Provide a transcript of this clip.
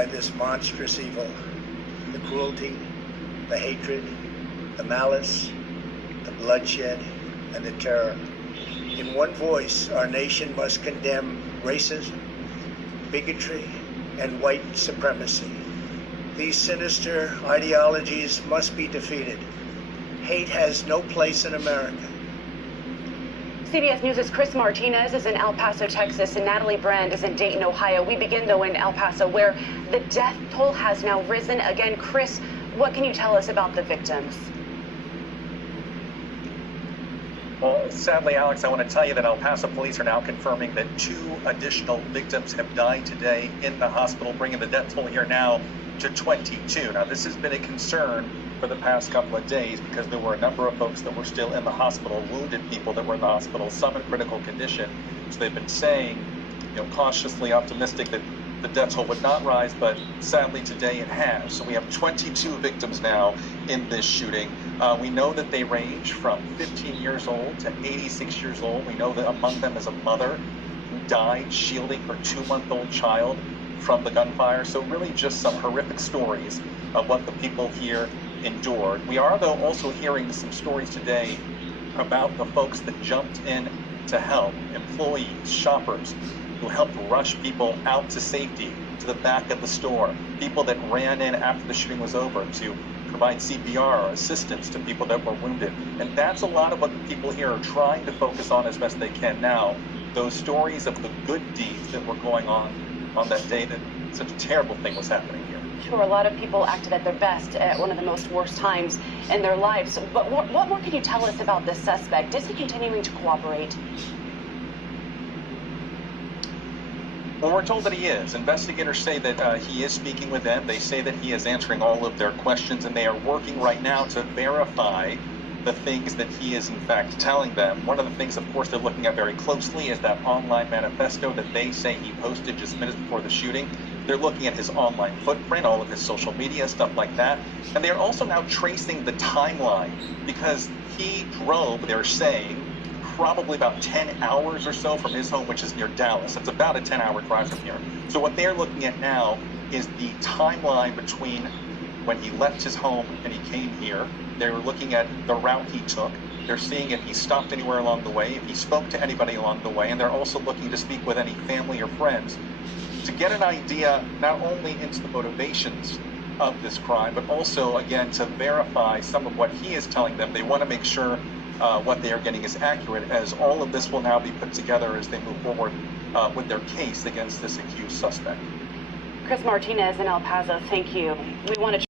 by this monstrous evil, the cruelty, the hatred, the malice, the bloodshed, and the terror. In one voice, our nation must condemn racism, bigotry, and white supremacy. These sinister ideologies must be defeated. Hate has no place in America. CBS News' Chris Martinez is in El Paso, Texas, and Natalie Brand is in Dayton, Ohio. We begin, though, in El Paso, where the death toll has now risen again. Chris, what can you tell us about the victims? Well, sadly, Alex, I want to tell you that El Paso police are now confirming that 2 additional victims have died today in the hospital, bringing the death toll here now to 22. Now, this has been a concern for the past couple of days because there were a number of folks that were still in the hospital, wounded people that were in the hospital, some in critical condition. So they've been saying, cautiously optimistic that the death toll would not rise, but sadly today it has. So we have 22 victims now in this shooting. We know that they range from 15 years old to 86 years old. We know that among them is a mother who died shielding her 2-month-old child from the gunfire. So really just some horrific stories of what the people here endured. We are, though, also hearing some stories today about the folks that jumped in to help, employees, shoppers, who helped rush people out to safety, to the back of the store, people that ran in after the shooting was over to provide CPR or assistance to people that were wounded. And that's a lot of what the people here are trying to focus on as best they can now, those stories of the good deeds that were going on that day that such a terrible thing was happening here. Sure, a lot of people acted at their best at one of the most worst times in their lives. But what more can you tell us about this suspect? Is he continuing to cooperate? Well, we're told that he is. Investigators say that he is speaking with them. They say that he is answering all of their questions, and they are working right now to verify the things that he is in fact telling them. One of the things, of course, they're looking at very closely is that online manifesto that they say he posted just minutes before the shooting. They're looking at his online footprint, all of his social media, stuff like that. And they're also now tracing the timeline because he drove, they're saying, probably about 10 hours or so from his home, which is near Dallas. It's about a 10-hour drive from here. So what they're looking at now is the timeline between when he left his home and he came here. They're looking at the route he took. They're seeing if he stopped anywhere along the way, if he spoke to anybody along the way, and they're also looking to speak with any family or friends to get an idea not only into the motivations of this crime, but also, again, to verify some of what he is telling them. They want to make sure what they are getting is accurate, as all of this will now be put together as they move forward with their case against this accused suspect. Chris Martinez in El Paso, thank you. We want to